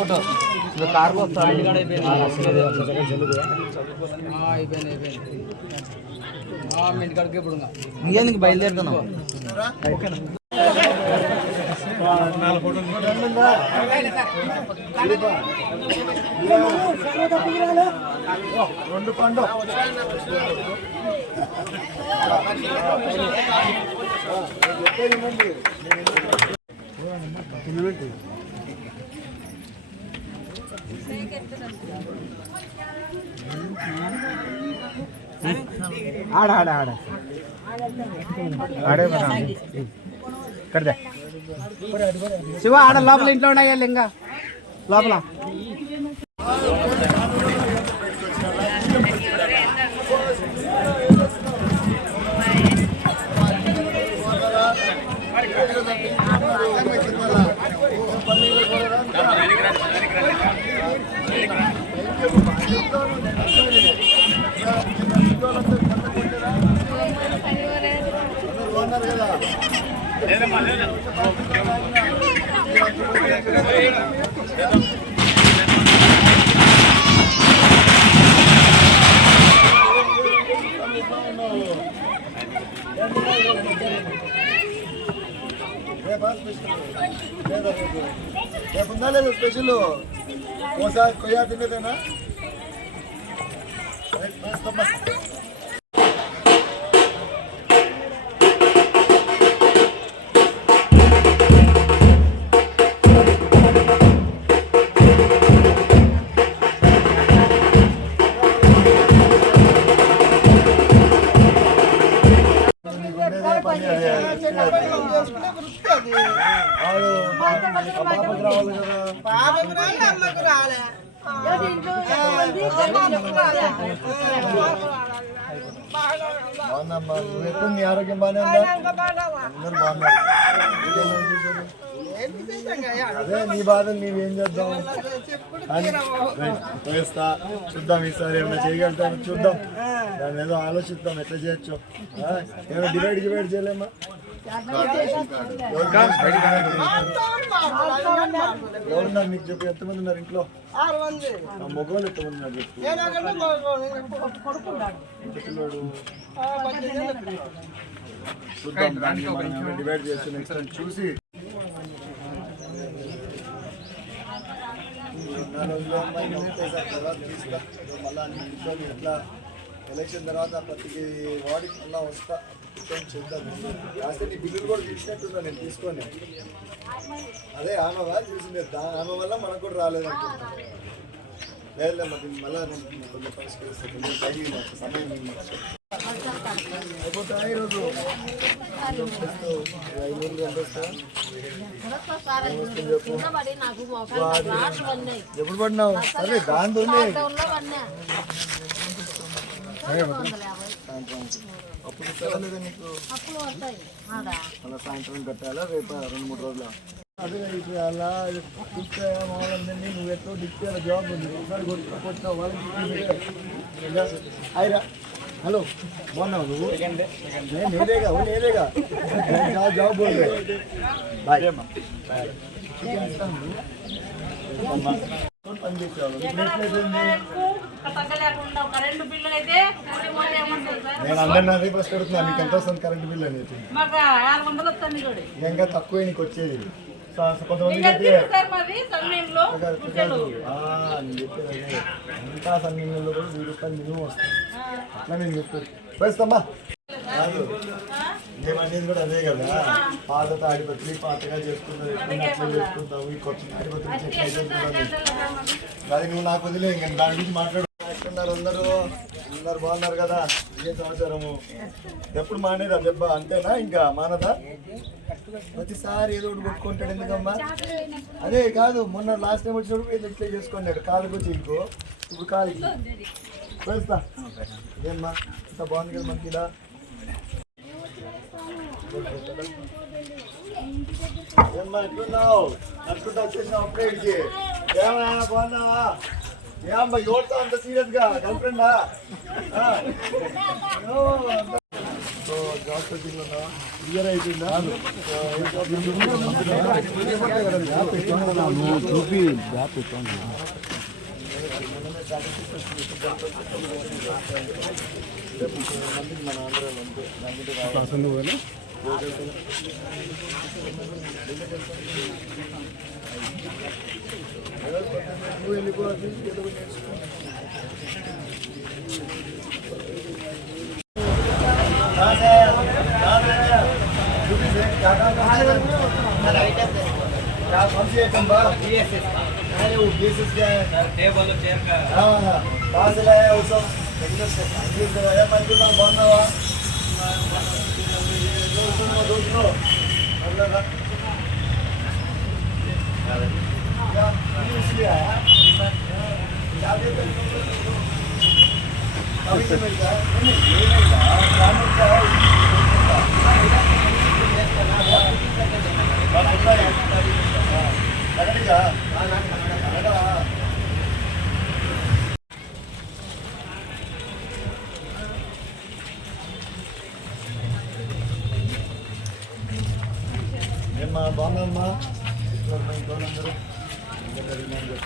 Last photo కార్లో వస్తాడు ఇంటికాడికి ఇప్పుడు ఇంకా. ఇంకెందుకు బయలుదేరుతున్నావు? రెండు పండు. ఆడ ఆడ ఆడ. ఆడే కడదే శివ ఆడ లోపల ఇంట్లో ఉన్నాయా లింగ. లోపల. రేపు ఉందా లేదు స్పెషల్? ఒకసారి కొయ్యా తినేదేనా బాబుకి రావాలి బాగుందమ్మా నువ్వు ఎప్పుడు మీ ఆరోగ్యం బాగానే ఉందా? అందరూ బాగున్నారు. అదే నీ బాధ నీవేం చేద్దాం? అని రైట్, చూద్దాం ఈసారి ఏమైనా చేయగలుగుతాం చూద్దాం. దాన్ని ఏదో ఆలోచిద్దాం ఎట్లా చేయొచ్చు. ఏమైనా డివైడ్ డివైడ్ చేయలేమా? ఎవరున్నారు మీకు చెప్పు ఎంతమంది ఉన్నారు ఇంట్లో? నా మగవాళ్ళు ఎంతమంది ఉన్నారు చెప్పు. చూద్దాం దాన్ని మనం డివైడ్ చేయొచ్చు? నెక్స్ట్ చూసి నా రోజులో అమ్మాయిని ఊపేసా, తర్వాత తీస్తా. మళ్ళా అన్ని కూర్చొని ఎట్లా ఎలక్షన్ తర్వాత ప్రతి వాడికి మళ్ళీ వస్తా కూర్చొని చూద్దాం కాస్తే నీ బిల్లులు కూడా తీసినట్టున్నా నేను తీసుకొని అదే ఆమె వాళ్ళు చూసింది ఆమె వల్ల మనకు కూడా రాలేదంటున్నా లేదు మరి మళ్ళా నేను కొంచెం పరిష్కరిస్తాను సమయం అయిపోతా ఈరోజు ఎప్పుడు పడినావు? అదే దాంతో సాయంత్రం అప్పుడు ఇస్తారా నీకు? అలా సాయంత్రం కట్టాలా రేపు రెండు మూడు రోజులు అదే ఇప్పుడు అలా చూస్తే నువ్వు డిక్టే జాబ్ ఉంది ఒకసారి వాళ్ళకి హలో బాగున్నావు నువ్వు? నేను నేనేగా నేనేగా? నేను జాబ్ జాబ్ బోల్ బాయ్? నేను అందరిని అదే ఫస్ట్ అడుగుతున్నా మీకు ఎంత వస్తుంది కరెంట్ బిల్ అనేది? ఇంకా తక్కువ నీకు వచ్చేది. కొంతమంది సంఘంలో కూడా వెయ్యి రూపాయలు మినిమం వస్తుంది అట్లా నేను చెప్పేది. వేస్తామ్మా కాదు. మేమనేది కూడా అదే కదా. పాత తాడిపత్రి పాతగా చేసుకున్నారు ఎట్లా చేసుకుంటావు ఈ కొత్త తాడిపత్రి ఎట్లా చేసుకుంటావు అది నువ్వు నాకు వదిలే ఇంకా దాని గురించి మాట్లాడు. ఎట్టున్నారు అందరూ. అందరు బాగున్నారు కదా? ఏ సమాచారము. ఎప్పుడు మానేదా దెబ్బ? అంతేనా ఇంకా? మానదా? ప్రతిసారి ఏదో ఒకటి కొట్టుకుంటాడు ఎందుకమ్మా? అదే కాదు మొన్న లాస్ట్ టైం వచ్చినప్పుడు ఏదో ఇట్లా చేసుకున్నాడు కాలుకు చీకు ఇప్పుడు కాలుకి. వేస్తా. ఏమ్మా ఇంత బాగుంది కదా మనకి ఇలా. ఏమ్మా ఎట్లున్నావు? నడుచుకుంటూ వచ్చేసినావు అప్పుడే బాగున్నావా? ఏమ్మా ఎవరితో అంత సీరియస్గా గర్ల్ ఫ్రెండా సో జాబ్ నువ్వు వెళ్ళిపో అది తెలుగు నేర్చుకో कहाँ से आए आप? कहाँ से आए आप? यूपी से? क्या काम करते हैं? क्या कौन सी आइटम बा? अरे वो BSS क्या है? हाँ, हाँ। कहाँ से लाया वो सब? इंग्लिश से लाया, मैं तो ना बोलना हुआ। दो सुनो, दो ఏమ్మా బాగున్నామ్మా ఇంట్లో మా ఇంట్లో అందరూ అందరూ